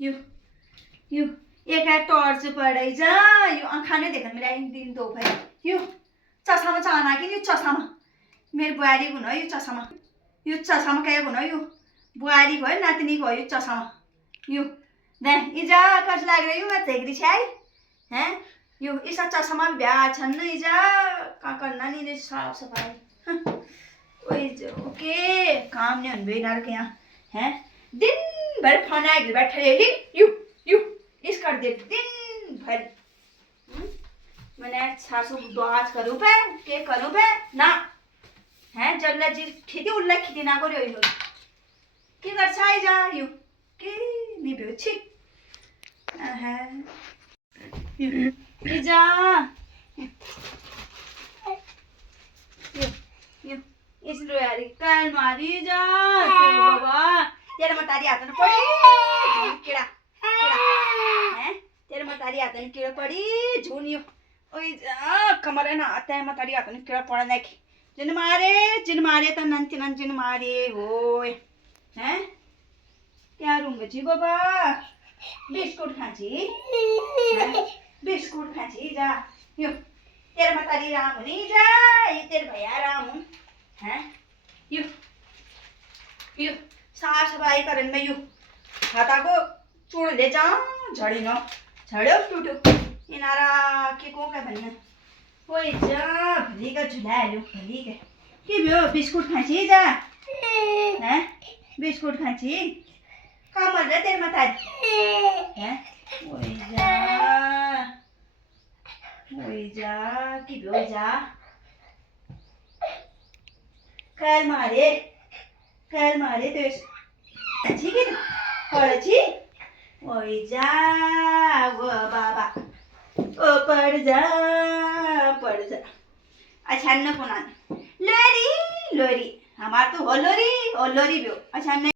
यो यो एक टर्च पड़े जा यो आँखा नै देख्न मेरो एक दिन दो भाइ यो चसामा चाहना कि यो चसामा मेरो बुहारी हुन यो चसामा क्या हुन यो बुहारी भयो नातिनी भयो यो चसामा यो दे इजा कस लाग रही हूँ मैं देख रही है हैं यो इसा चसामा ब्याह छन् इजा का करना नहीं साफ सफाई ओके काम नहीं हुन बेनार के यहाँ हैं दिन भर फोन आए बैठे यू इस कर दे दिन भर मैंने 600 आज करूँ पे के करूँ पे ना हैं जब ला जी खेती उल्ला खेती ना करो यो के गर्छ आइजा यो के नि भयो छी इजा यो इसलो यारी काल मारी जा बाबा तेरे में तारी हाथ में पड़ी कीड़ा हैं तेरे में तारी हाथ में कीड़ा पड़ी झुनियो ओए कमर है ना आते हैं तारी हाथ में कीड़ा पड़ने की जिन मारे तो नंती नंत जिन मारे होए हैं क्या रूंगे जी बाबा बिस्कुट खाची बिस्कुट खाची जा यो तेरे में तारी राम नहीं जा ये तेरे भैया राम हूँ हैं यो साफ सफाई करन में यो खाता को चूड़ ले जा झड़ी न झड़ो टूटो इनारा के को का भन्ने ओइ जा भली का झुलायो भली के भयो बिस्कुट खाची जा हैं बिस्कुट खाची कमर रे तेरे माथा हैं ओइ जा के भयो जा काल मारे तो ठीक है पढ़ी ओए जा वो बाबा ओ पढ़ जा अच्छा न पुना लोरी हमार तो हो लोरी भी अच्छा